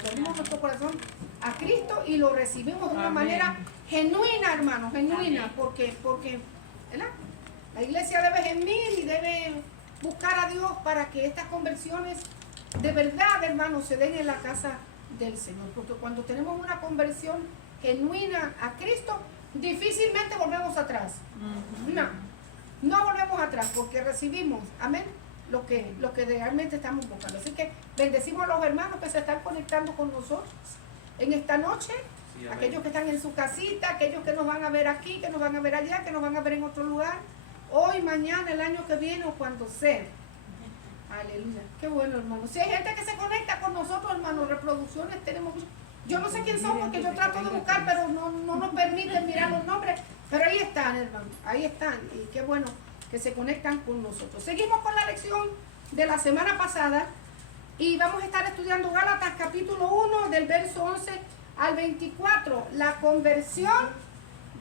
cuando abrimos nuestro corazón a Cristo y lo recibimos de una manera genuina, hermano, genuina, porque ¿verdad? La iglesia debe gemir y debe buscar a Dios para que estas conversiones de verdad, hermano, se den en la casa del Señor, porque cuando tenemos una conversión genuina a Cristo, difícilmente volvemos atrás. No volvemos atrás, porque recibimos, amén, lo que realmente estamos buscando. Así que bendecimos a los hermanos que se están conectando con nosotros en esta noche, sí, aquellos que están en su casita, aquellos que nos van a ver aquí, que nos van a ver allá, que nos van a ver en otro lugar, hoy, mañana, el año que viene o cuando sea. Aleluya, qué bueno, hermano. Si hay gente que se conecta con nosotros, hermano, reproducciones tenemos. Yo no sé quién son porque yo trato de buscar, pero no nos permiten mirar los nombres. Pero ahí están, hermano, ahí están. Y qué bueno que se conectan con nosotros. Seguimos con la lección de la semana pasada y vamos a estar estudiando Gálatas capítulo 1 del verso 11 al 24. La conversión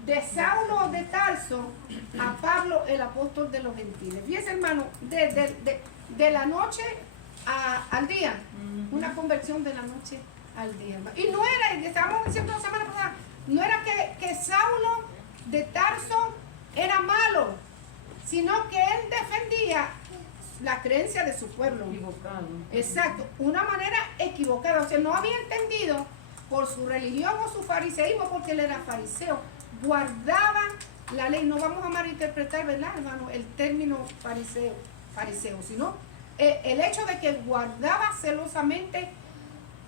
de Saulo de Tarso a Pablo, el apóstol de los gentiles. Fíjense, hermano, de la noche al día, una conversión de la noche al día, hermano. Y no era, estábamos diciendo la semana pasada, no era que Saulo de Tarso era malo, sino que él defendía la creencia de su pueblo. Equivocado. Exacto, una manera equivocada, o sea, no había entendido por su religión o su fariseísmo, porque él era fariseo, guardaba la ley. No vamos a malinterpretar, ¿verdad, hermano?, el término fariseo, sino el hecho de que guardaba celosamente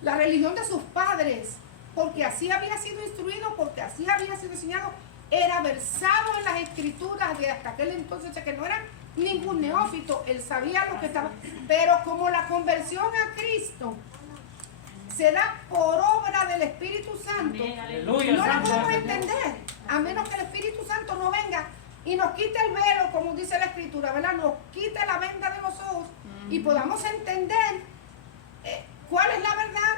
la religión de sus padres, porque así había sido instruido, porque así había sido enseñado, era versado en las escrituras de hasta aquel entonces, o sea, que no era ningún neófito, él sabía lo que estaba, pero como la conversión a Cristo se da por obra del Espíritu Santo, no la podemos entender, a menos que el Espíritu Santo no venga y nos quite el velo, como dice la Escritura, ¿verdad? Nos quite la venda de los ojos y podamos entender cuál es la verdad,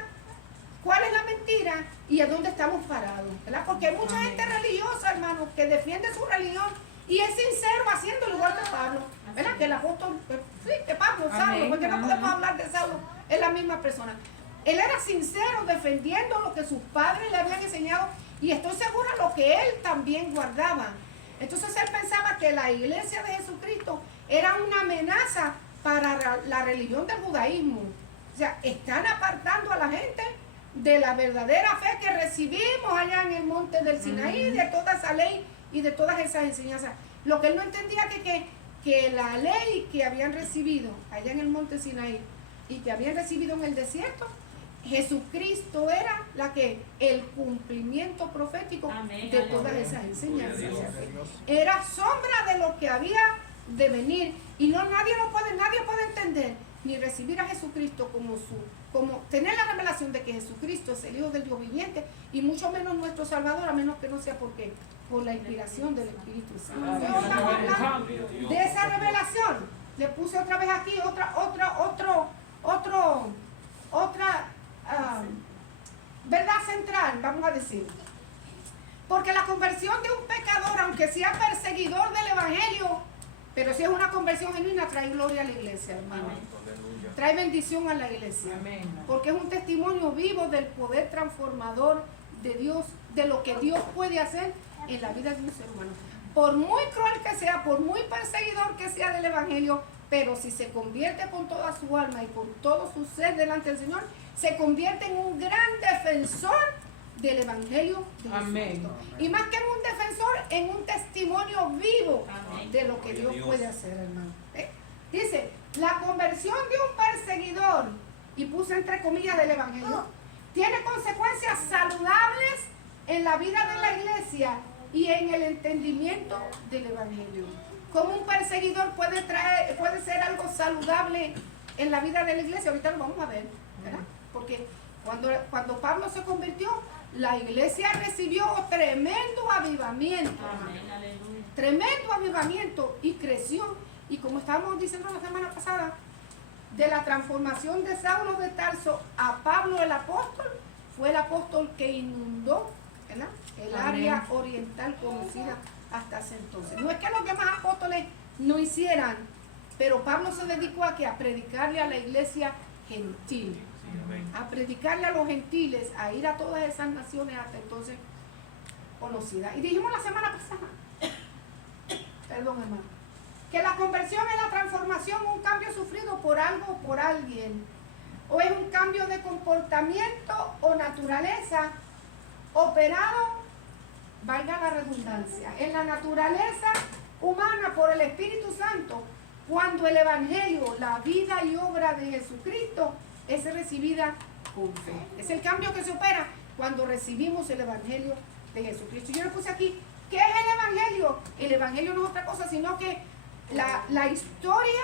cuál es la mentira y a dónde estamos parados, ¿verdad? Porque hay mucha gente religiosa, hermano, que defiende su religión y es sincero haciéndolo igual que Pablo, ¿verdad? Que el apóstol, sí, que Pablo, Saulo, porque no podemos hablar de Saulo, es la misma persona. Él era sincero defendiendo lo que sus padres le habían enseñado y estoy segura lo que él también guardaba. Entonces él pensaba que la iglesia de Jesucristo era una amenaza para la religión del judaísmo. O sea, están apartando a la gente de la verdadera fe que recibimos allá en el monte del Sinaí, de toda esa ley y de todas esas enseñanzas. Lo que él no entendía que la ley que habían recibido allá en el monte Sinaí y que habían recibido en el desierto, Jesucristo era el cumplimiento profético de todas esas enseñanzas. Era sombra de lo que había de venir y nadie puede entender ni recibir a Jesucristo como tener la revelación de que Jesucristo es el Hijo del Dios viviente y mucho menos nuestro Salvador, a menos que no sea por la inspiración del Espíritu Santo. Estamos hablando de esa revelación. Le puse otra vez aquí otra verdad central, vamos a decir. Porque la conversión de un pecador, aunque sea perseguidor del evangelio, pero si es una conversión genuina, trae gloria a la iglesia, hermano. Trae bendición a la iglesia. Porque es un testimonio vivo del poder transformador de Dios, de lo que Dios puede hacer en la vida de un ser humano. Por muy cruel que sea, por muy perseguidor que sea del evangelio, pero si se convierte con toda su alma y con todo su ser delante del Señor, se convierte en un gran defensor del evangelio de Jesucristo. Y más que en un defensor, en un testimonio vivo de lo que Dios puede hacer, hermano. Dice, la conversión de un perseguidor, y puse entre comillas del evangelio, tiene consecuencias saludables en la vida de la iglesia y en el entendimiento del evangelio. ¿Cómo un perseguidor puede ser algo saludable en la vida de la iglesia? Ahorita lo vamos a ver, ¿verdad? Porque cuando Pablo se convirtió, la iglesia recibió tremendo avivamiento. Tremendo avivamiento y creció. Y como estábamos diciendo la semana pasada, de la transformación de Saulo de Tarso a Pablo el apóstol, fue el apóstol que inundó, ¿verdad?, el área oriental conocida hasta ese entonces. No es que los demás apóstoles no hicieran, pero Pablo se dedicó a predicarle a la iglesia gentil. a predicarle a los gentiles, a ir a todas esas naciones hasta entonces conocidas. Y dijimos la semana pasada, perdón hermano, que la conversión es la transformación, un cambio sufrido por algo o por alguien, o es un cambio de comportamiento o naturaleza operado, valga la redundancia, en la naturaleza humana por el Espíritu Santo, cuando el Evangelio, la vida y obra de Jesucristo es recibida con fe. Es el cambio que se opera cuando recibimos el Evangelio de Jesucristo. Yo le puse aquí, ¿qué es el Evangelio? El Evangelio no es otra cosa, sino que la historia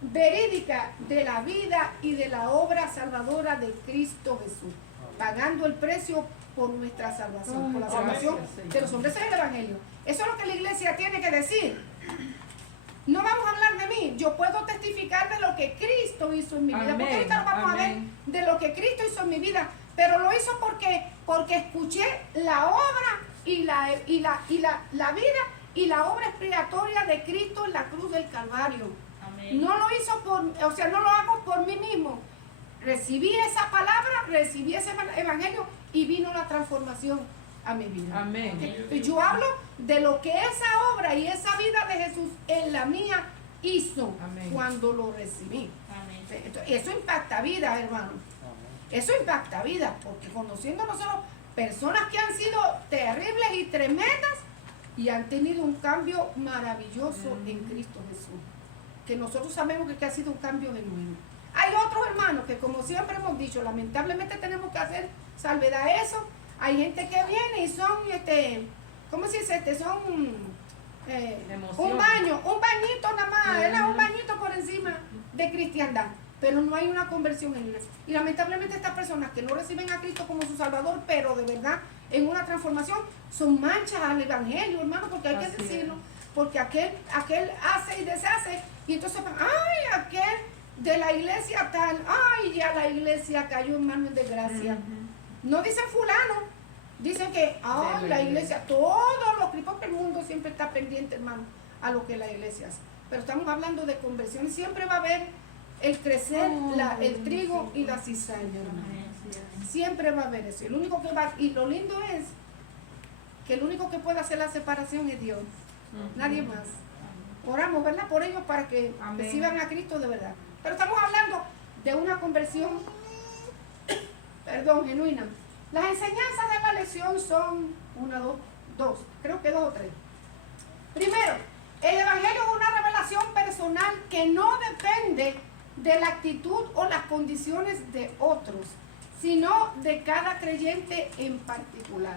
verídica de la vida y de la obra salvadora de Cristo Jesús, pagando el precio por nuestra salvación, por la salvación de los hombres. Ese es el Evangelio. Eso es lo que la iglesia tiene que decir. No vamos a hablar de mí, yo puedo testificar de lo que Cristo hizo en mi vida, porque ahorita vamos a ver de lo que Cristo hizo en mi vida, pero lo hizo porque escuché la obra y la vida y la obra expiatoria de Cristo en la cruz del Calvario. Amén. No lo hizo no lo hago por mí mismo. Recibí esa palabra, recibí ese evangelio y vino la transformación a mi vida. Amén. Yo hablo de lo que esa obra y esa vida de Jesús en la mía hizo. Amén. Cuando lo recibí. Amén. Eso impacta vida, hermano. Amén. Eso impacta vida, porque conociendo nosotros personas que han sido terribles y tremendas y han tenido un cambio maravilloso en Cristo Jesús, que nosotros sabemos que ha sido un cambio genuino. Hay otros hermanos que, como siempre hemos dicho, lamentablemente tenemos que hacer salvedad a eso. Hay gente que viene y son, ¿cómo se dice? Son un bañito nada más, un bañito por encima de cristiandad, pero no hay una conversión en ellos. Y lamentablemente estas personas que no reciben a Cristo como su Salvador, pero de verdad en una transformación, son manchas al Evangelio, hermano, porque hay que decirlo, porque aquel hace y deshace, y entonces, ay, aquel de la iglesia tal, ay, ya la iglesia cayó en manos de desgracia. No dicen fulano, dicen que, ay, la iglesia, todos los cristianos, porque el mundo siempre está pendiente, hermano, a lo que la iglesia hace. Pero estamos hablando de conversión, siempre va a haber el crecer, el trigo y la cizaña, hermano. Siempre va a haber eso. El único que va, y lo lindo es que el único que puede hacer la separación es Dios, nadie más. Oramos, ¿verdad? Por ellos para que reciban a Cristo de verdad. Pero estamos hablando de una conversión, genuina. Las enseñanzas de la lección son creo que dos o tres. Primero, el Evangelio es una revelación personal que no depende de la actitud o las condiciones de otros, sino de cada creyente en particular.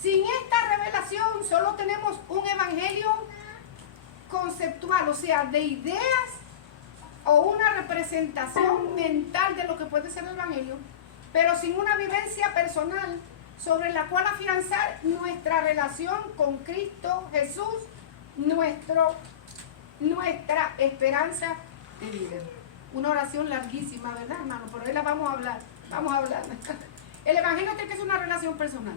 Sin esta revelación solo tenemos un evangelio conceptual, o sea, de ideas o una representación mental de lo que puede ser el evangelio, pero sin una vivencia personal sobre la cual afianzar nuestra relación con Cristo Jesús, nuestra esperanza de vida. Una oración larguísima, ¿verdad, hermano? Pero hoy la vamos a hablar. El evangelio tiene que ser una relación personal.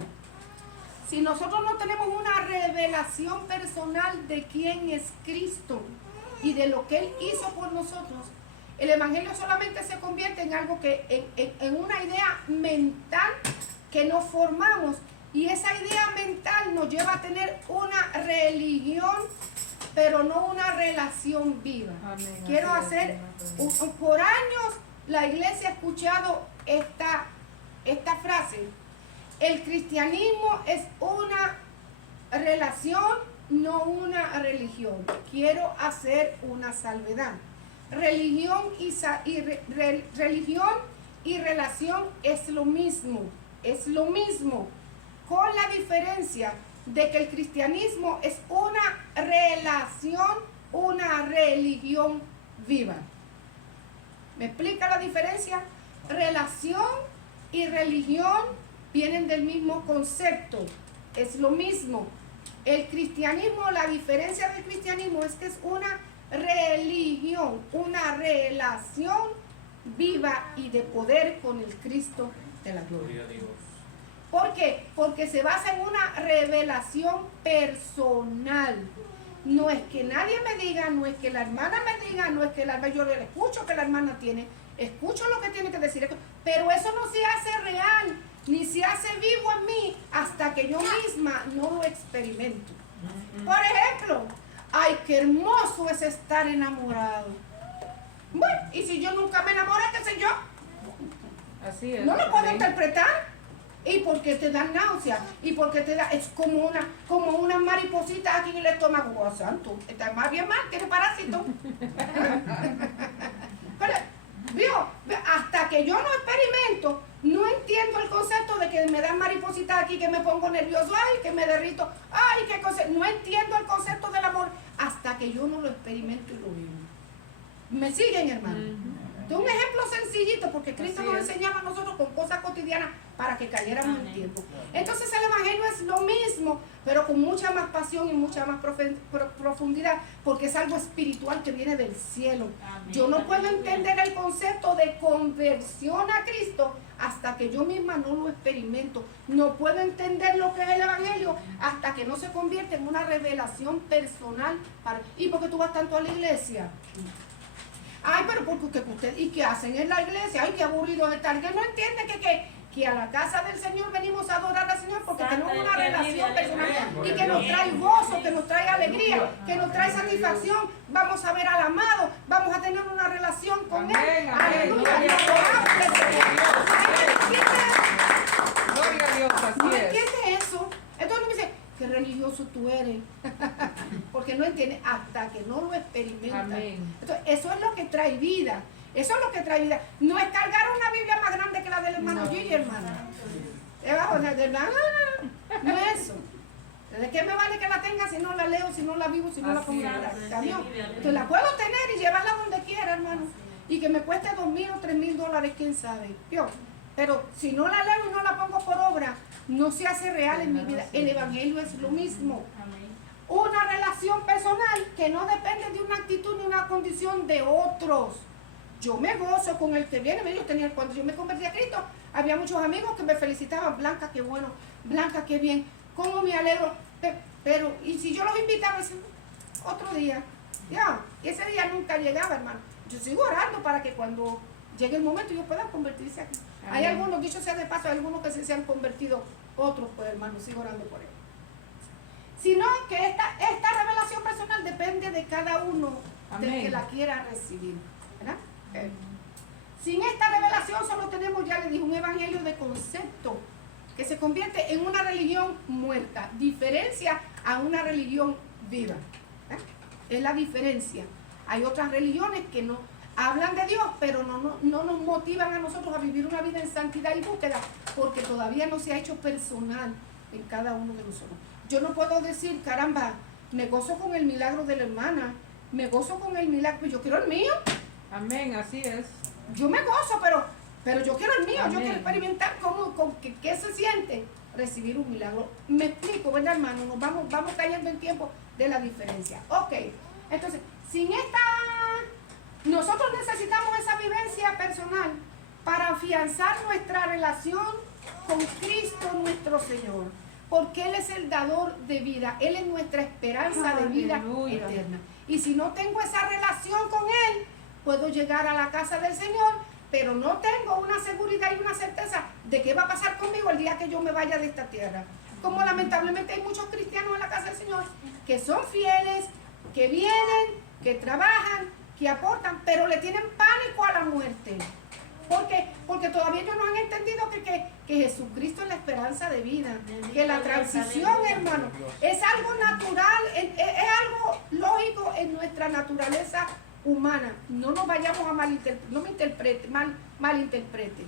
Si nosotros no tenemos una revelación personal de quién es Cristo y de lo que Él hizo por nosotros, el evangelio solamente se convierte en algo que, en una idea mental que nos formamos, y esa idea mental nos lleva a tener una religión, pero no una relación viva. Amén. Quiero hacer, por años la iglesia ha escuchado esta frase: el cristianismo es una relación, no una religión. Quiero hacer una salvedad. Religión y relación es lo mismo, con la diferencia de que el cristianismo es una relación, una religión viva. ¿Me explica la diferencia? Relación y religión vienen del mismo concepto, es lo mismo. El cristianismo, la diferencia del cristianismo es que es una religión, una relación viva y de poder con el Cristo de la gloria. ¿Por qué? Porque se basa en una revelación personal. No es que nadie me diga, no es que la hermana me diga, no es que yo le escucho que la hermana tiene. escucho lo que tiene que decir, pero eso no se hace real, ni se hace vivo en mí hasta que yo misma no lo experimento. Por ejemplo, ay, qué hermoso es estar enamorado. Bueno, y si yo nunca me enamoré, qué sé yo, así es, no lo puedo interpretar. Y porque te da náusea, y porque te da, es como una mariposita aquí en el estómago. Oh, santo, está más bien mal, tiene parásito. Pero, ¿vio? Hasta que yo no experimento, no entiendo el concepto de que me dan maripositas aquí, que me pongo nervioso, ay, que me derrito, ay, qué cosa. No entiendo el concepto del amor hasta que yo no lo experimento y lo vivo. ¿Me siguen, hermano? De un ejemplo sencillito, porque Cristo nos enseñaba a nosotros con cosas cotidianas para que cayéramos en tiempo. Entonces el Evangelio es lo mismo, pero con mucha más pasión y mucha más profundidad, porque es algo espiritual que viene del cielo. Yo no puedo entender el concepto de conversión a Cristo hasta que yo misma no lo experimento. No puedo entender lo que es el Evangelio hasta que no se convierte en una revelación personal. ¿Y por qué tú vas tanto a la iglesia? Ay, pero porque usted, ¿y qué hacen en la iglesia? Ay, qué aburrido de estar. Que no entiende que a la casa del Señor venimos a adorar al Señor porque tenemos una relación personal y que nos trae gozo, que nos trae alegría, que nos trae satisfacción. Vamos a ver al amado, vamos a tener una relación con Él. Aleluya. Gloria a Dios, así es. ¿No entiende eso? Entonces uno dice, qué religioso tú eres. Porque no entiende hasta que no lo experimenta. Entonces, eso es lo que trae vida. Eso es lo que trae vida. No es cargar una Biblia más grande que la del hermano Gigi, hermana. No es eso. ¿De qué me vale que la tenga si no la leo, si no la vivo, si no la pongo en práctica? Entonces la puedo tener y llevarla donde quiera, hermano. Y que me cueste $2,000 o $3,000, quién sabe. Pero si no la leo y no la pongo por obra, no se hace real en mi vida. El Evangelio es lo mismo. Una relación personal que no depende de una actitud ni una condición de otros. Yo me gozo con el que viene. Cuando yo me convertí a Cristo, había muchos amigos que me felicitaban. Blanca, qué bueno. Blanca, qué bien. ¿Cómo me alegro? Pero, y si yo los invitaba, decían, otro día. Ya, y ese día nunca llegaba, hermano. Yo sigo orando para que cuando llegue el momento yo pueda convertirse aquí. Amén. Hay algunos, dicho sea de paso, hay algunos que se han convertido, otros, pues, hermano, sigo orando por él. Sino que esta revelación personal depende de cada uno del que la quiera recibir. ¿Verdad? Sin esta revelación solo tenemos, ya le dije, un evangelio de concepto que se convierte en una religión muerta. Diferencia a una religión viva. Es la diferencia. Hay otras religiones que no hablan de Dios, pero no nos motivan a nosotros a vivir una vida en santidad y búsqueda, porque todavía no se ha hecho personal en cada uno de nosotros. Yo no puedo decir, caramba, me gozo con el milagro de la hermana, me gozo con el milagro, pues yo quiero el mío. Amén, así es. Yo me gozo, pero yo quiero el mío. Amén. Yo quiero experimentar qué se siente recibir un milagro. Me explico, ¿verdad, hermano? Nos vamos cayendo en tiempo de la diferencia. Ok, entonces, nosotros necesitamos esa vivencia personal para afianzar nuestra relación con Cristo nuestro Señor, porque Él es el dador de vida, Él es nuestra esperanza de vida eterna. Y si no tengo esa relación con Él, puedo llegar a la casa del Señor, pero no tengo una seguridad y una certeza de qué va a pasar conmigo el día que yo me vaya de esta tierra. Como lamentablemente hay muchos cristianos en la casa del Señor que son fieles, que vienen, que trabajan, que aportan, pero le tienen pánico a la muerte. Porque todavía ellos no han entendido que Jesucristo es la esperanza de vida, que la transición, hermano, es algo natural, es algo lógico en nuestra naturaleza humana. No nos vayamos a malinterprete.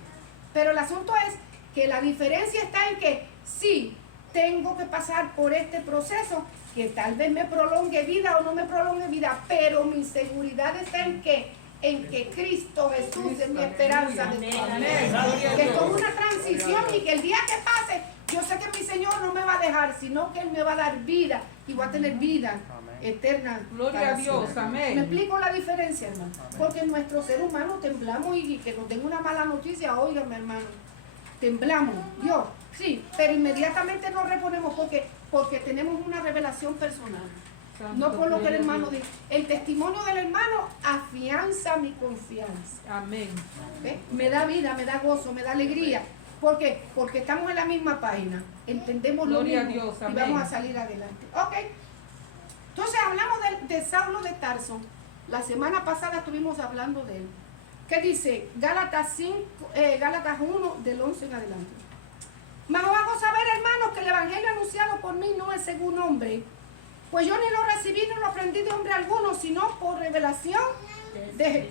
Pero el asunto es que la diferencia está en que sí, tengo que pasar por este proceso que tal vez me prolongue vida o no me prolongue vida, pero mi seguridad está en que Cristo Jesús es mi esperanza de toda vida. Que es como una transición y que el día que pase, yo sé que mi Señor no me va a dejar, sino que Él me va a dar vida y voy a tener vida eterna. Gloria a Dios, amén. ¿Me explico la diferencia, hermano? Porque nuestro ser humano temblamos y que nos den una mala noticia, óigame, hermano, temblamos, Dios, sí, pero inmediatamente nos reponemos porque tenemos una revelación personal. no por lo que el hermano dice. El testimonio del hermano afianza mi confianza. Amén. ¿Ve? Me da vida, me da gozo, me da alegría. ¿Por qué? Porque estamos en la misma página. Entendemos Gloria lo mismo a Dios, y amén. vamos a salir adelante. Ok. Entonces hablamos de Saulo de Tarso. La semana pasada estuvimos hablando de él. ¿Qué dice? Gálatas 1, del 11 en adelante. Mas os hago saber, hermanos, que el evangelio anunciado por mí no es según hombre. Pues yo ni lo recibí ni lo aprendí de hombre alguno, sino por revelación de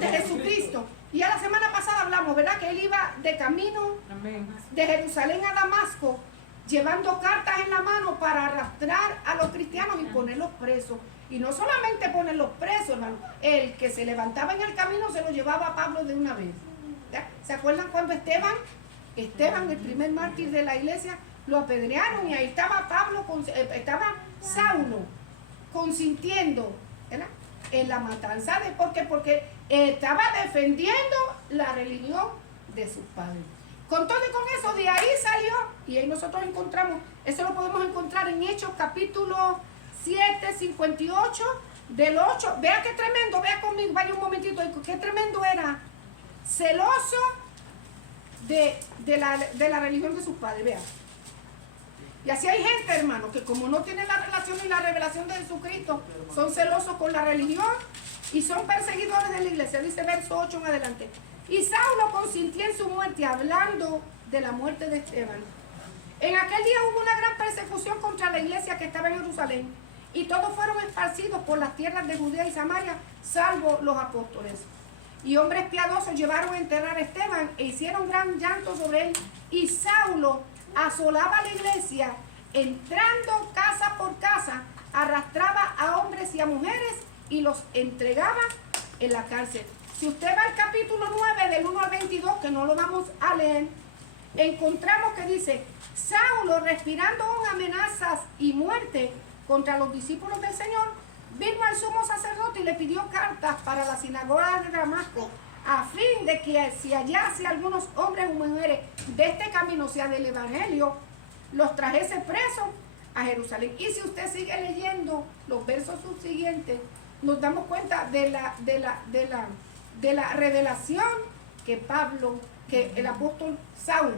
Jesucristo. Y a la semana pasada hablamos, ¿verdad? Que él iba de camino Amén. de Jerusalén a Damasco, llevando cartas en la mano para arrastrar a los cristianos y ponerlos presos. Y no solamente ponerlos presos, hermano, el que se levantaba en el camino se lo llevaba a Pablo de una vez. ¿Ya? ¿Se acuerdan cuando Esteban, el primer mártir de la iglesia, lo apedrearon y ahí estaba estaba Saulo consintiendo, ¿verdad?, en la matanza de porque estaba defendiendo la religión de sus padres. Con todo y con eso, de ahí salió, y ahí nosotros encontramos, eso lo podemos encontrar en Hechos capítulo 7, 58, del 8. Vea qué tremendo, vea conmigo, vaya un momentito, qué tremendo era, celoso de la religión de sus padres, vea. Y así hay gente, hermano, que como no tienen la relación y la revelación de Jesucristo, son celosos con la religión y son perseguidores de la iglesia. Dice verso 8 en adelante. Y Saulo consintió en su muerte, hablando de la muerte de Esteban. En aquel día hubo una gran persecución contra la iglesia que estaba en Jerusalén, y todos fueron esparcidos por las tierras de Judea y Samaria, salvo los apóstoles. Y hombres piadosos llevaron a enterrar a Esteban e hicieron gran llanto sobre él. Y Saulo asolaba la iglesia, entrando casa por casa, arrastraba a hombres y a mujeres y los entregaba en la cárcel. Si usted va al capítulo 9 del 1 al 22, que no lo vamos a leer, encontramos que dice: Saulo, respirando aún amenazas y muerte contra los discípulos del Señor, vino al sumo sacerdote y le pidió cartas para la sinagoga de Damasco, a fin de que si hallase algunos hombres o mujeres de este camino, o sea, del evangelio, los trajese presos a Jerusalén. Y si usted sigue leyendo los versos subsiguientes, nos damos cuenta de la revelación que el apóstol Saulo,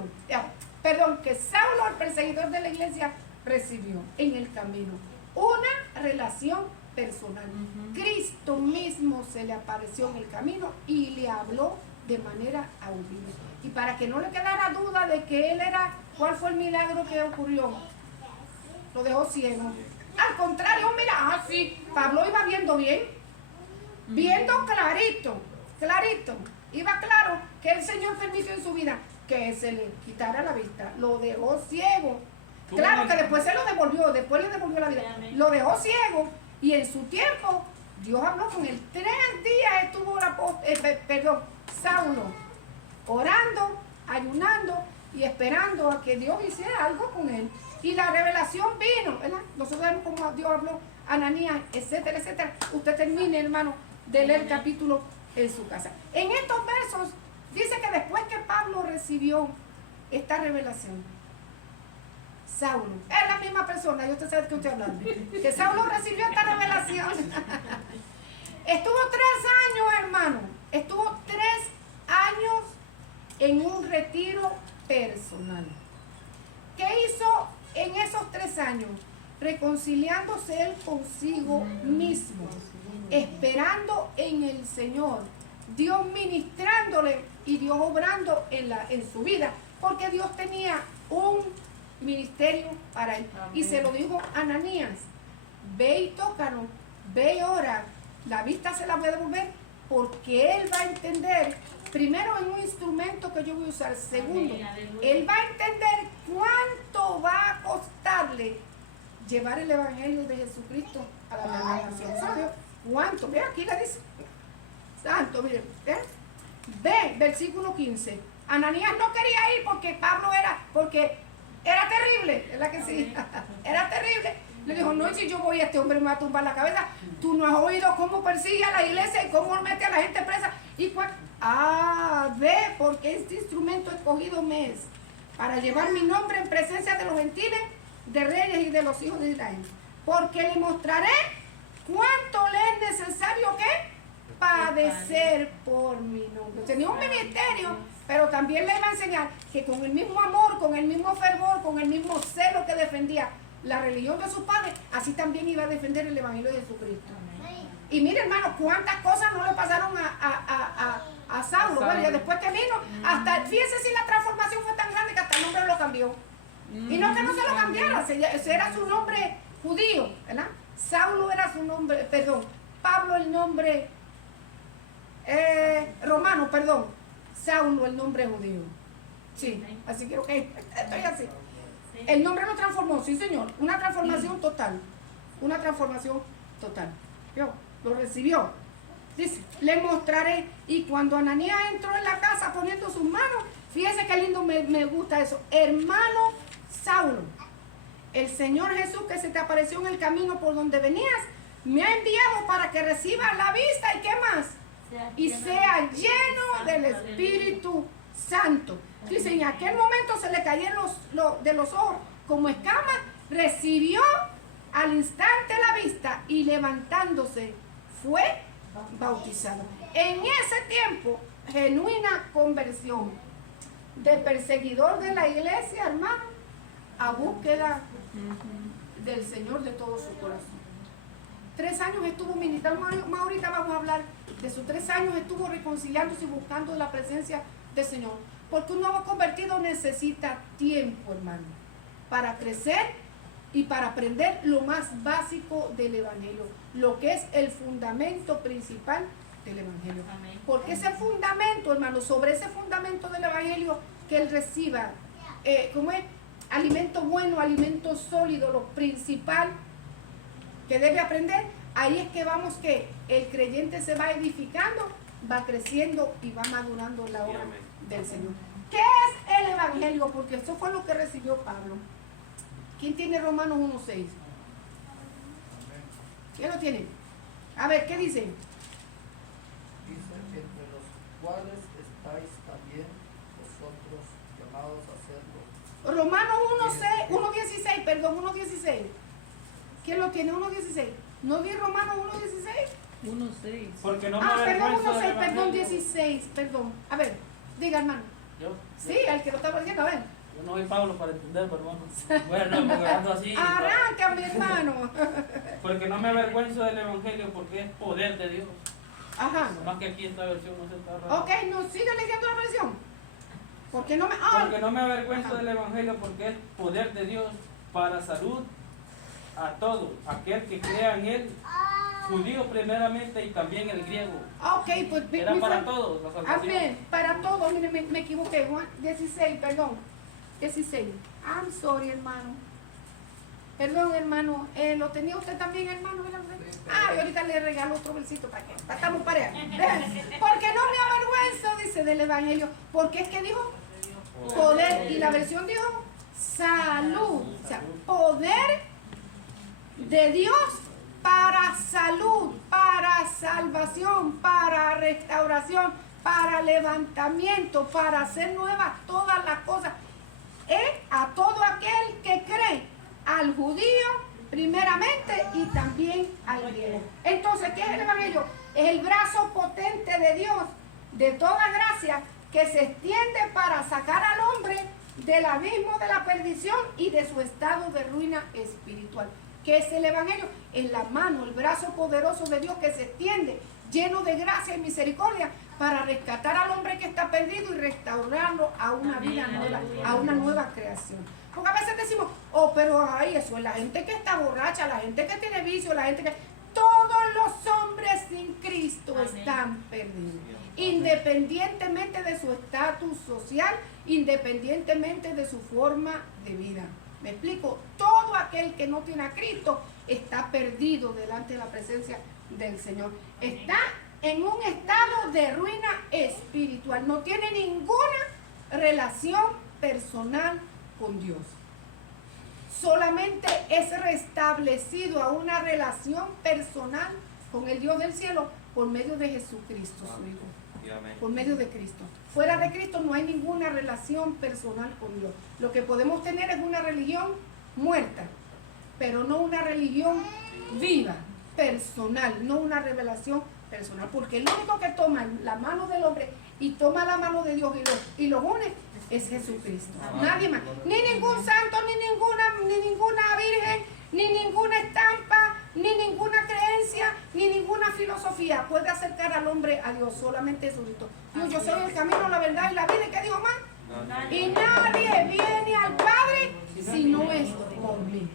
que Saulo, el perseguidor de la iglesia, recibió en el camino. Una relación personal. Cristo mismo se le apareció en el camino y le habló de manera audible. Y para que no le quedara duda de que él era, ¿cuál fue el milagro que ocurrió? Lo dejó ciego. Al contrario, mira, sí, Pablo iba viendo bien, viendo clarito, iba claro que el Señor permitió en su vida que se le quitara la vista, lo dejó ciego. Claro que después se lo devolvió, después le devolvió la vida, lo dejó ciego. Y en su tiempo, Dios habló con él. 3 días estuvo Saulo orando, ayunando y esperando a que Dios hiciera algo con él. Y la revelación vino, ¿verdad? Nosotros vemos cómo Dios habló a Ananías, etcétera, etcétera. Usted termine, hermano, de leer el capítulo en su casa. En estos versos dice que después que Pablo recibió esta revelación, Saulo, es la misma persona, y usted sabe que estoy hablando, que Saulo recibió esta revelación. Estuvo 3 años, hermano, estuvo 3 años en un retiro personal. ¿Qué hizo en esos 3 años? Reconciliándose él consigo mismo, esperando en el Señor, Dios ministrándole y Dios obrando en su vida, porque Dios tenía un ministerio para él. Amén. Y se lo dijo a Ananías: ve y tócalo, ve y ora, la vista se la voy a devolver, porque él va a entender, primero, en un instrumento que yo voy a usar, segundo, él va a entender cuánto va a costarle llevar el evangelio de Jesucristo a la nación. ¿Sabe cuánto? Ve, aquí le dice, santo, mire, ve, versículo 15. Ananías no quería ir porque era terrible, ¿verdad que sí? Era terrible. Le dijo: no, si yo voy, este hombre me va a tumbar la cabeza. Tú no has oído cómo persigue a la iglesia y cómo mete a la gente presa. Ve, porque este instrumento escogido me es para llevar mi nombre en presencia de los gentiles, de reyes y de los hijos de Israel, porque le mostraré cuánto le es necesario que padecer por mi nombre. Tenía un ministerio, pero también le iba a enseñar que con el mismo amor, con el mismo fervor, con el mismo celo que defendía la religión de sus padres, así también iba a defender el evangelio de Jesucristo. Y mire, hermano, cuántas cosas no le pasaron a Saulo. Bueno, y después que vino, hasta, fíjense si la transformación fue tan grande que hasta el nombre lo cambió. Y no que no se lo cambiara, ese era su nombre judío, ¿verdad? Saulo era su nombre, perdón, Pablo el nombre romano, perdón, Saulo el nombre judío. Sí, así que ok, estoy así. El nombre lo transformó, sí señor, una transformación total, una transformación total. ¿Vio? Lo recibió. Dice, le mostraré. Y cuando Ananías entró en la casa poniendo sus manos, fíjese qué lindo me gusta eso. Hermano Saulo, el Señor Jesús que se te apareció en el camino por donde venías, me ha enviado para que reciba la vista y qué más. Y sea lleno del Espíritu Santo. Dice, en aquel momento se le cayeron de los ojos como escamas, recibió al instante la vista y levantándose fue bautizado. En ese tiempo, genuina conversión de perseguidor de la iglesia, hermano, a búsqueda del Señor de todo su corazón. 3 años estuvo ministrando, más ahorita vamos a hablar de sus 3 años, estuvo reconciliándose y buscando la presencia del Señor. Porque un nuevo convertido necesita tiempo, hermano, para crecer y para aprender lo más básico del Evangelio, lo que es el fundamento principal del Evangelio. Amén. Porque ese fundamento, hermano, sobre ese fundamento del Evangelio que él reciba, ¿cómo es? Alimento bueno, alimento sólido, lo principal que debe aprender, ahí es que vamos que el creyente se va edificando, va creciendo y va madurando la obra del Señor. ¿Qué es el Evangelio? Porque eso fue lo que recibió Pablo. ¿Quién tiene Romanos 1:6? ¿Quién lo tiene? A ver, ¿qué dice? Dice, entre los cuales estáis también vosotros llamados a serlo. Romanos 1:16, perdón, 1:16. ¿Quién lo tiene? 1:16. ¿No vi Romanos 1:16? 1:6. Porque no me Perdón, avergüenzo del 1:6, perdón, evangelio. 16, perdón. A ver, diga, hermano. Yo Sí, el que lo estaba diciendo, a ver. no soy Pablo para entender, pero hermano. Bueno, porque ando así. Arranca, mi hermano. Porque no me avergüenzo del evangelio porque es poder de Dios. Ajá. Más que aquí esta versión no se está raro. Ok, no sigue leyendo la versión. Porque no me. Porque no me avergüenzo Ajá. del evangelio porque es poder de Dios para salud a todo aquel que crea en él, judío primeramente y también el griego. Ok, pues. Era para todos la salvación. Amén, para todos. Mire, me equivoqué. Juan 16, perdón. 16. I'm sorry, hermano. Perdón, hermano. ¿Lo tenía usted también, hermano? Ah, y ahorita le regalo otro versito para que estamos pareja. Porque no me avergüenzo, dice, del evangelio. Porque es que dijo poder. Y la versión dijo salud. O sea, poder de Dios para salud, para salvación, para restauración, para levantamiento, para hacer nuevas todas las cosas. A todo aquel que cree, al judío primeramente y también al griego. Entonces, ¿qué es el evangelio? Es el brazo potente de Dios, de toda gracia, que se extiende para sacar al hombre del abismo de la perdición y de su estado de ruina espiritual. ¿Qué es el evangelio? Es la mano, el brazo poderoso de Dios que se extiende, lleno de gracia y misericordia, para rescatar al hombre que está perdido y restaurarlo a una vida nueva, a una nueva creación. Porque a veces decimos, oh, pero ay, eso es la gente que está borracha, la gente que tiene vicio, la gente que... Todos los hombres sin Cristo están perdidos, independientemente de su estatus social, independientemente de su forma de vida. ¿Me explico? Todo aquel que no tiene a Cristo está perdido delante de la presencia del Señor. Está en un estado de ruina espiritual. No tiene ninguna relación personal con Dios. Solamente es restablecido a una relación personal con el Dios del cielo por medio de Jesucristo, su Hijo. Por medio de Cristo. Fuera de Cristo no hay ninguna relación personal con Dios. Lo que podemos tener es una religión muerta, pero no una religión viva, personal, no una revelación personal, porque el único que toma la mano del hombre y toma la mano de Dios y los une es Jesucristo. Nadie más, ni ningún santo, ni ninguna virgen, ni ninguna estampa, ni ninguna creencia, ni ninguna filosofía puede acercar al hombre a Dios, solamente Jesucristo. Dios, yo soy el camino, la verdad y la vida. ¿Y qué dijo más? Y nadie viene al Padre si no es por mí.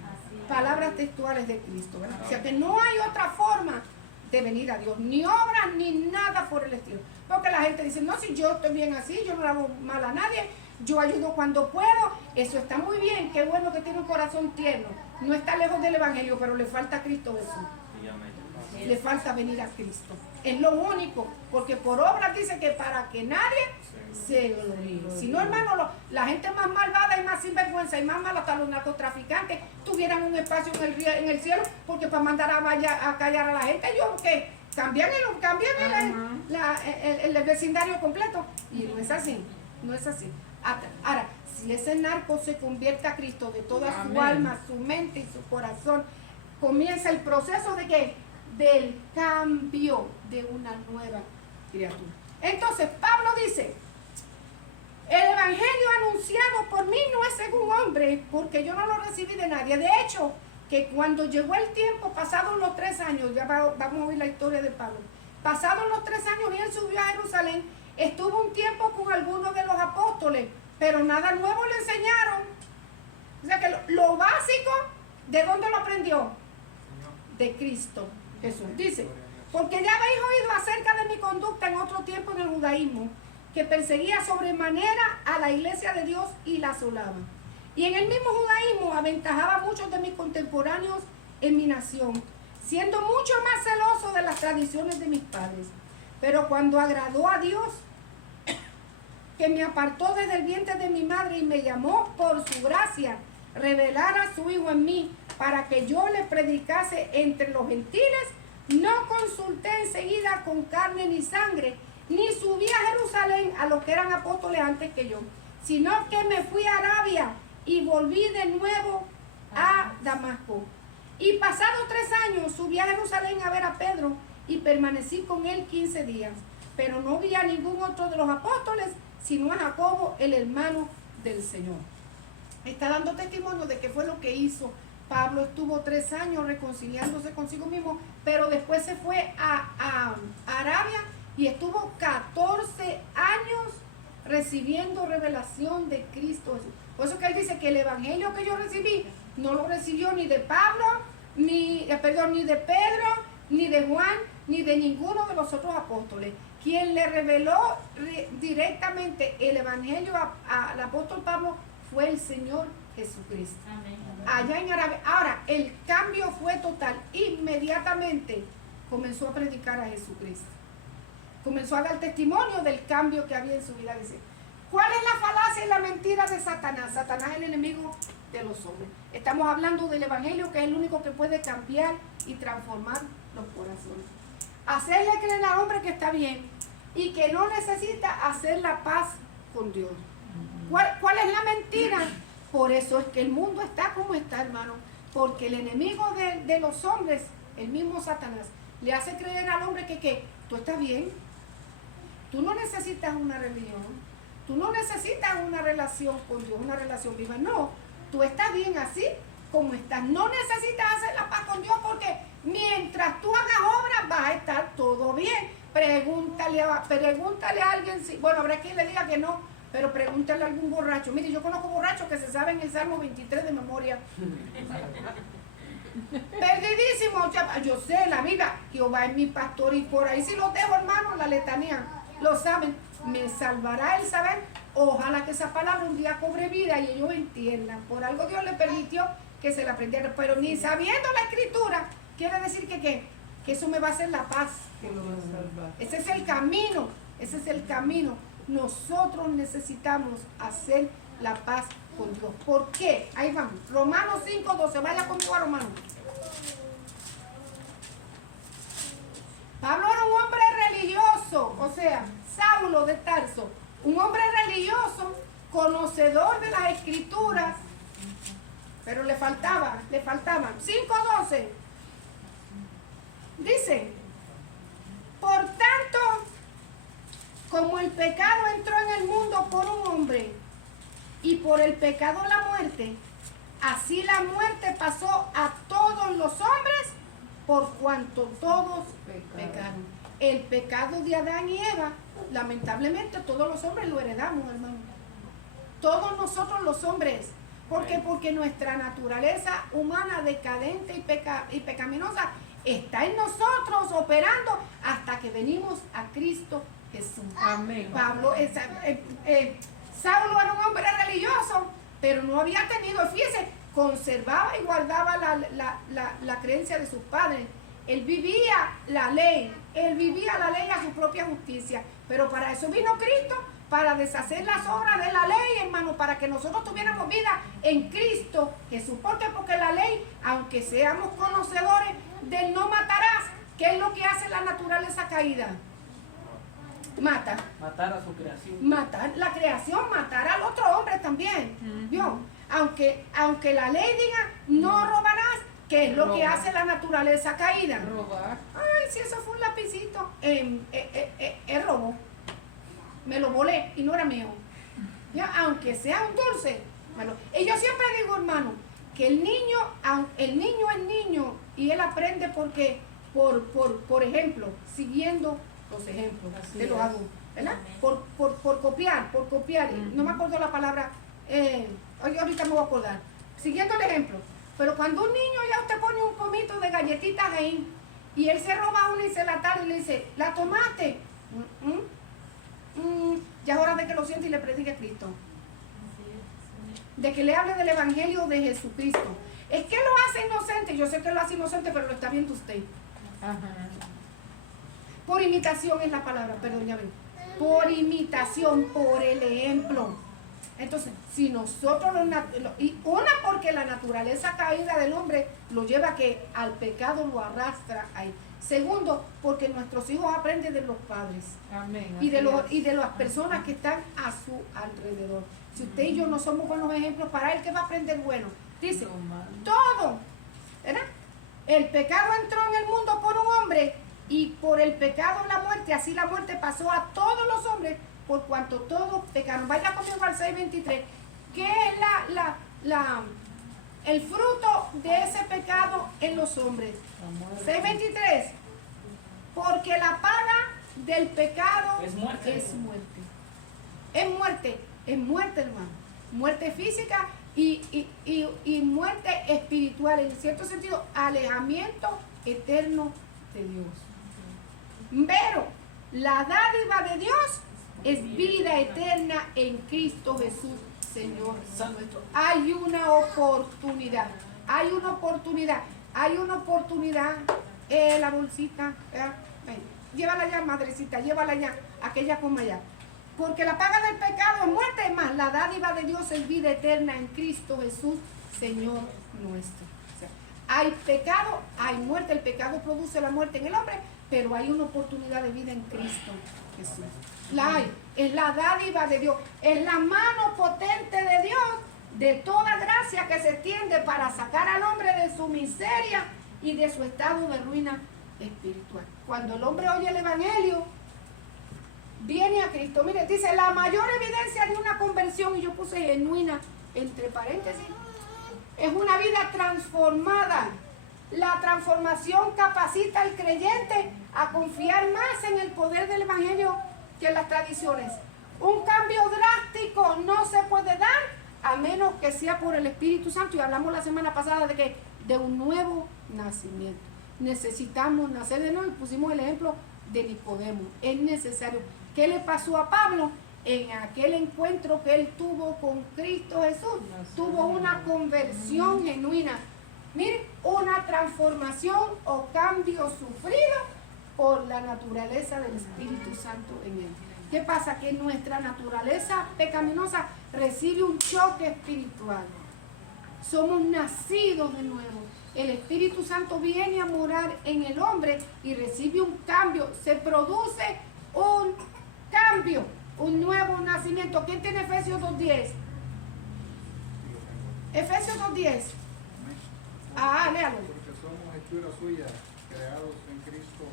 Palabras textuales de Cristo, ¿verdad? O sea que no hay otra forma de venir a Dios, ni obras ni nada por el estilo. Porque la gente dice, no, si yo estoy bien así, yo no le hago mal a nadie, yo ayudo cuando puedo, eso está muy bien, qué bueno que tiene un corazón tierno. No está lejos del Evangelio, pero le falta a Cristo Jesús. Le falta venir a Cristo. Es lo único, porque por obras dice que para que nadie se gloríe. Si no, hermano, la gente más malvada y más sinvergüenza y más mala, hasta los narcotraficantes tuvieran un espacio en el cielo, porque para mandar a callar a la gente, yo que cambian el vecindario completo. Y no es así, no es así. Ahora, si ese narco se convierte a Cristo de toda su alma, su mente y su corazón, comienza el proceso de ¿qué? Del cambio de una nueva criatura. Entonces Pablo dice, el evangelio anunciado por mí no es según hombre, porque yo no lo recibí de nadie. De hecho, que cuando llegó el tiempo, pasados los 3 años, ya vamos a oír la historia de Pablo, pasados los 3 años y él subió a Jerusalén, estuvo un tiempo con algunos de los apóstoles, pero nada nuevo le enseñaron. O sea que lo básico, ¿de dónde lo aprendió? De Cristo Jesús. Dice, porque ya habéis oído acerca de mi conducta en otro tiempo en el judaísmo, que perseguía sobremanera a la iglesia de Dios y la asolaba. Y en el mismo judaísmo aventajaba a muchos de mis contemporáneos en mi nación, siendo mucho más celoso de las tradiciones de mis padres. Pero cuando agradó a Dios, que me apartó desde el vientre de mi madre y me llamó por su gracia, revelar a su Hijo en mí, para que yo le predicase entre los gentiles, no consulté enseguida con carne ni sangre, ni subí a Jerusalén a los que eran apóstoles antes que yo, sino que me fui a Arabia y volví de nuevo a Damasco. Y pasados 3 años subí a Jerusalén a ver a Pedro y permanecí con él 15 días, pero no vi a ningún otro de los apóstoles, sino a Jacobo, el hermano del Señor. Está dando testimonio de qué fue lo que hizo. Pablo estuvo 3 años reconciliándose consigo mismo, pero después se fue a Arabia y estuvo 14 años recibiendo revelación de Cristo Jesús. Por eso que él dice que el evangelio que yo recibí no lo recibió ni de Pablo, ni de Pedro, ni de Juan, ni de ninguno de los otros apóstoles. Quien le reveló directamente el evangelio al apóstol Pablo fue el Señor Jesucristo. Amén. Allá en Arabia. Ahora, el cambio fue total. Inmediatamente comenzó a predicar a Jesucristo. Comenzó a dar testimonio del cambio que había en su vida. Dice, ¿cuál es la falacia y la mentira de Satanás? Satanás es el enemigo de los hombres. Estamos hablando del evangelio, que es el único que puede cambiar y transformar los corazones. Hacerle creer al hombre que está bien y que no necesita hacer la paz con Dios. ¿Cuál es la mentira? Por eso es que el mundo está como está, hermano. Porque el enemigo de los hombres, el mismo Satanás, le hace creer al hombre que tú estás bien. Tú no necesitas una religión. Tú no necesitas una relación con Dios, una relación viva. No, tú estás bien así como estás. No necesitas hacer la paz con Dios porque mientras tú hagas obras vas a estar todo bien. Pregúntale a alguien, bueno, habrá quien le diga que no, pero pregúntale a algún borracho. Mire, yo conozco borrachos que se saben el Salmo 23 de memoria. Perdidísimo, yo sé la Biblia, Jehová es mi pastor y por ahí si los dejo, hermano, la letanía, lo saben, me salvará el saber. Ojalá que esa palabra un día cobre vida y ellos entiendan. Por algo Dios le permitió que se la aprendiera, pero ni sabiendo la escritura, quiere decir que eso me va a hacer la paz. Ese es el camino, ese es el camino. Nosotros necesitamos hacer la paz con Dios. ¿Por qué? Ahí vamos. Romanos 5:12. Vaya conmigo a Romanos. Pablo era un hombre religioso, o sea, Saulo de Tarso, un hombre religioso, conocedor de las escrituras, pero le faltaban. 5:12. Dice, por tanto, como el pecado entró en el mundo por un hombre, y por el pecado la muerte, así la muerte pasó a todos los hombres, por cuanto todos pecaron. El pecado de Adán y Eva, lamentablemente todos los hombres lo heredamos, hermano. Todos nosotros los hombres. ¿Por qué? Porque nuestra naturaleza humana decadente y pecaminosa está en nosotros operando hasta que venimos a Cristo Jesús. Amén. Saulo era un hombre religioso, pero no había tenido, fíjese, conservaba y guardaba la creencia de sus padres. Él vivía la ley a su propia justicia, pero para eso vino Cristo, para deshacer las obras de la ley, hermano, para que nosotros tuviéramos vida en Cristo Jesús. ¿Por qué? Porque la ley, aunque seamos conocedores del no matarás, ¿qué es lo que hace la naturaleza caída? Mata. Matar a su creación. Matar la creación, matar al otro hombre también. ¿Vio? Aunque la ley diga no robarás, ¿qué es lo que hace la naturaleza caída? Robar. Ay, si eso fue un lapicito, es robo. Me lo volé y no era mío. ¿Ya? Aunque sea un dulce. Y yo siempre digo, hermano, que el niño es niño y él aprende porque, por ejemplo, siguiendo los ejemplos Así de los es. adultos, ¿verdad? Por copiar. No me acuerdo la palabra, ahorita me voy a acordar. Siguiendo el ejemplo. Pero cuando un niño ya usted pone un pomito de galletitas ahí y él se roba una y se la tala y le dice, ¿la tomaste? Ya es hora de que lo siente y le predique a Cristo. De que le hable del Evangelio de Jesucristo. Es que lo hace inocente. Yo sé que lo hace inocente, pero lo está viendo usted. Ajá. Por imitación es la palabra, perdón, ya ven. Por imitación, por el ejemplo. Entonces, si nosotros porque la naturaleza caída del hombre lo lleva al pecado, lo arrastra ahí. Segundo, porque nuestros hijos aprenden de los padres. Amén. Y de las personas que están a su alrededor. Si usted y yo no somos buenos ejemplos para él, ¿qué va a aprender bueno? Dice, todo, ¿verdad? El pecado entró en el mundo por un hombre y por el pecado la muerte, así la muerte pasó a todos los hombres por cuanto todos pecaron. Vaya conmigo al 6:23, que es el fruto de ese pecado en los hombres. 6:23, porque la paga del pecado Es muerte. Es muerte, hermano. Muerte física y muerte espiritual, en cierto sentido, alejamiento eterno de Dios. Pero la dádiva de Dios es vida eterna en Cristo Jesús, Señor nuestro. Hay una oportunidad. La bolsita, ven, llévala ya, madrecita, llévala ya, aquella coma ya. Porque la paga del pecado es muerte, es más, la dádiva de Dios es vida eterna en Cristo Jesús, Señor nuestro. O sea, hay pecado, hay muerte, el pecado produce la muerte en el hombre, pero hay una oportunidad de vida en Cristo Jesús. La hay, es la dádiva de Dios, es la mano potente de Dios, de toda gracia que se extiende para sacar al hombre de su miseria y de su estado de ruina espiritual. Cuando el hombre oye el Evangelio, viene a Cristo. Mire, dice, la mayor evidencia de una conversión, y yo puse genuina entre paréntesis, es una vida transformada. La transformación capacita al creyente a confiar más en el poder del Evangelio que en las tradiciones. Un cambio drástico no se puede dar a menos que sea por el Espíritu Santo. Y hablamos la semana pasada de un nuevo nacimiento. Necesitamos nacer de nuevo y pusimos el ejemplo de Nicodemo. Es necesario. ¿Qué le pasó a Pablo? En aquel encuentro que él tuvo con Cristo Jesús, tuvo una conversión genuina. Miren, una transformación o cambio sufrido por la naturaleza del Espíritu Santo en él. ¿Qué pasa? Que nuestra naturaleza pecaminosa recibe un choque espiritual. Somos nacidos de nuevo. El Espíritu Santo viene a morar en el hombre y recibe un cambio. Se produce un cambio, un nuevo nacimiento. ¿Quién tiene Efesios 2:10? Efesios 2:10. Amén. Léalo. Porque somos hechura suya, creados en Cristo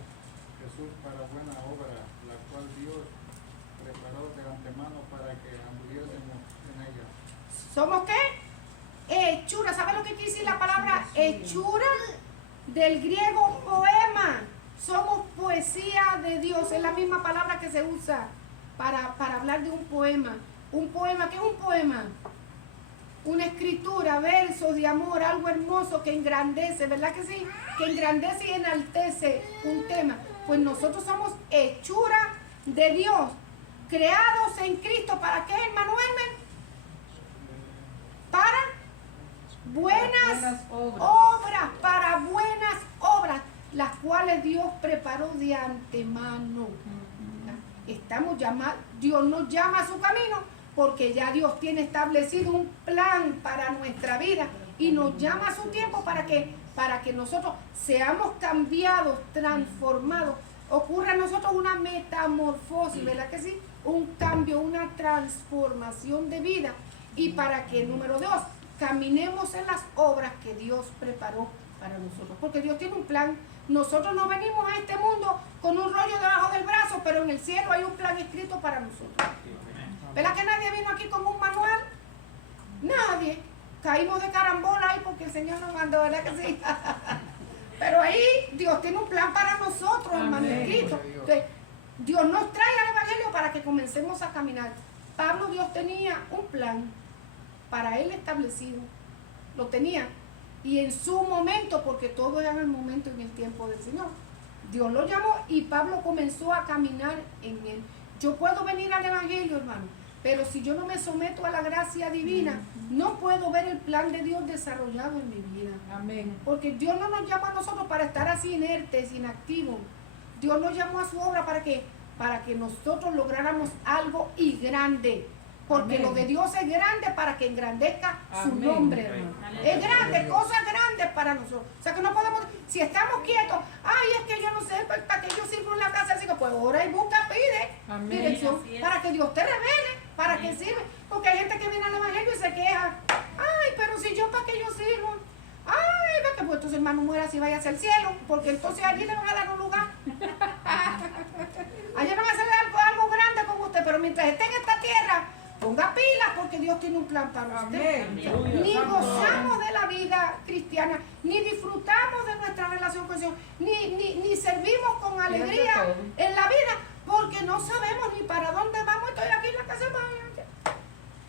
Jesús para buena obra, la cual Dios preparó de antemano para que anduviésemos en ella. ¿Somos qué? Hechura. ¿Sabe lo que quiere decir la palabra hechura? Del griego poema. Somos poesía de Dios. Es la misma palabra que se usa para hablar de un poema. Un poema, ¿qué es un poema? Una escritura, versos de amor, algo hermoso que engrandece, ¿verdad que sí? Que engrandece y enaltece un tema. Pues nosotros somos hechura de Dios, creados en Cristo. ¿Para qué, hermano Hermen? Para buenas obras, para buenas obras, las cuales Dios preparó de antemano. Estamos llamados, Dios nos llama a su camino, porque ya Dios tiene establecido un plan para nuestra vida y nos llama a su tiempo para que nosotros seamos cambiados, transformados, ocurra en nosotros una metamorfosis, ¿verdad que sí? Un cambio, una transformación de vida, y para que, número 2, caminemos en las obras que Dios preparó para nosotros, porque Dios tiene un plan. Nosotros no venimos a este mundo con un rollo debajo del brazo, pero en el cielo hay un plan escrito para nosotros. ¿Verdad que nadie vino aquí con un manual? Nadie. Caímos de carambola ahí porque el Señor nos mandó, ¿verdad que sí? Pero ahí Dios tiene un plan para nosotros, hermano escrito. Entonces, Dios nos trae al Evangelio para que comencemos a caminar. Pablo, Dios tenía un plan para él establecido. Lo tenía. Y en su momento, porque todo era en el momento y en el tiempo del Señor, Dios lo llamó y Pablo comenzó a caminar en él. Yo puedo venir al Evangelio, hermano, pero si yo no me someto a la gracia divina, no puedo ver el plan de Dios desarrollado en mi vida. Amén. Porque Dios no nos llama a nosotros para estar así inertes, inactivos. Dios nos llamó a su obra para que nosotros lográramos algo y grande. Porque Amén. lo de Dios es grande para que engrandezca su Amén. nombre, hermano. Es grande, cosas grandes para nosotros. O sea que no podemos, si estamos quietos, ay, es que yo no sé, para que yo sirvo en la casa del Señor, pues ora y busca, pide Amén. dirección para que Dios te revele, para que sirve. Porque hay gente que viene al Evangelio y se queja, ay, pero si yo, ¿para qué yo sirvo? Ay, ¿para qué? Pues entonces hermano muera si vaya hacia el cielo, porque entonces allí le van a dar un lugar. Allí van a hacer algo grande con usted, pero mientras esté en esta tierra, ponga pilas, porque Dios tiene un plan para usted. Amén. Ni gozamos de la vida cristiana, ni disfrutamos de nuestra relación con Dios, ni servimos con alegría en la vida, porque no sabemos ni para dónde vamos. Estoy aquí en la casa,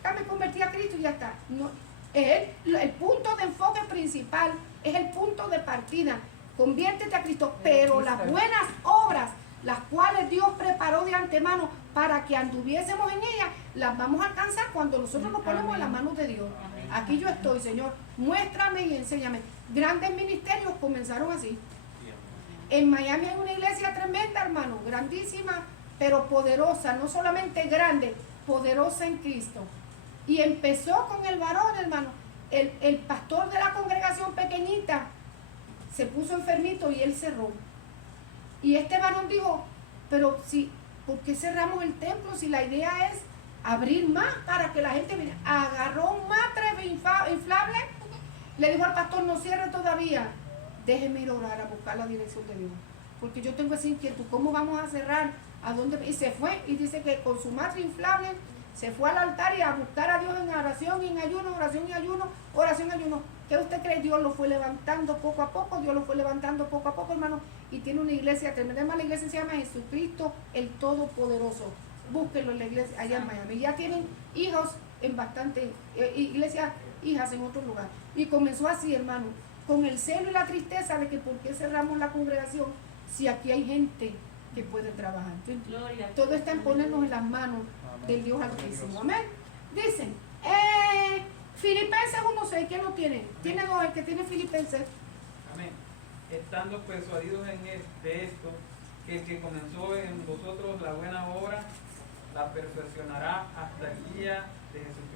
ya me convertí a Cristo y ya está. No, es el punto de enfoque principal, es el punto de partida. Conviértete a Cristo, pero las buenas obras, las cuales Dios preparó de antemano para que anduviésemos en ellas, las vamos a alcanzar cuando nosotros nos ponemos en las manos de Dios. Aquí yo estoy, Señor, muéstrame y enséñame. Grandes ministerios comenzaron así. En Miami hay una iglesia tremenda, hermano, grandísima, pero poderosa, no solamente grande, poderosa en Cristo. Y empezó con el varón, hermano. El pastor de la congregación pequeñita se puso enfermito y él cerró. Y este varón dijo, pero si, ¿por qué cerramos el templo si la idea es abrir más para que la gente viniera? Agarró un matre inflable, le dijo al pastor, no cierre todavía, déjeme ir a orar, a buscar la dirección de Dios, porque yo tengo esa inquietud, ¿cómo vamos a cerrar? ¿A dónde? Y se fue, y dice que con su matre inflable se fue al altar y a buscar a Dios en oración y en ayuno, oración y ayuno, oración y ayuno. ¿Qué usted cree? Dios lo fue levantando poco a poco, Dios lo fue levantando poco a poco, hermano, y tiene una iglesia tremenda. Además, la iglesia se llama Jesucristo el Todopoderoso. Búsquenlo en la iglesia allá en Miami. Ya tienen hijos en bastante iglesias, hijas en otro lugar. Y comenzó así, hermano, con el celo y la tristeza de que por qué cerramos la congregación si aquí hay gente que puede trabajar. Entonces, todo está en ponernos en las manos del Dios Altísimo. Amén. Dicen, Filipenses 1:6, ¿quién lo tiene? Tiene dos, el que tiene Filipenses. Amén. Estando persuadidos de esto, que el que comenzó en vosotros la buena obra, la perfeccionará hasta el día de Jesucristo.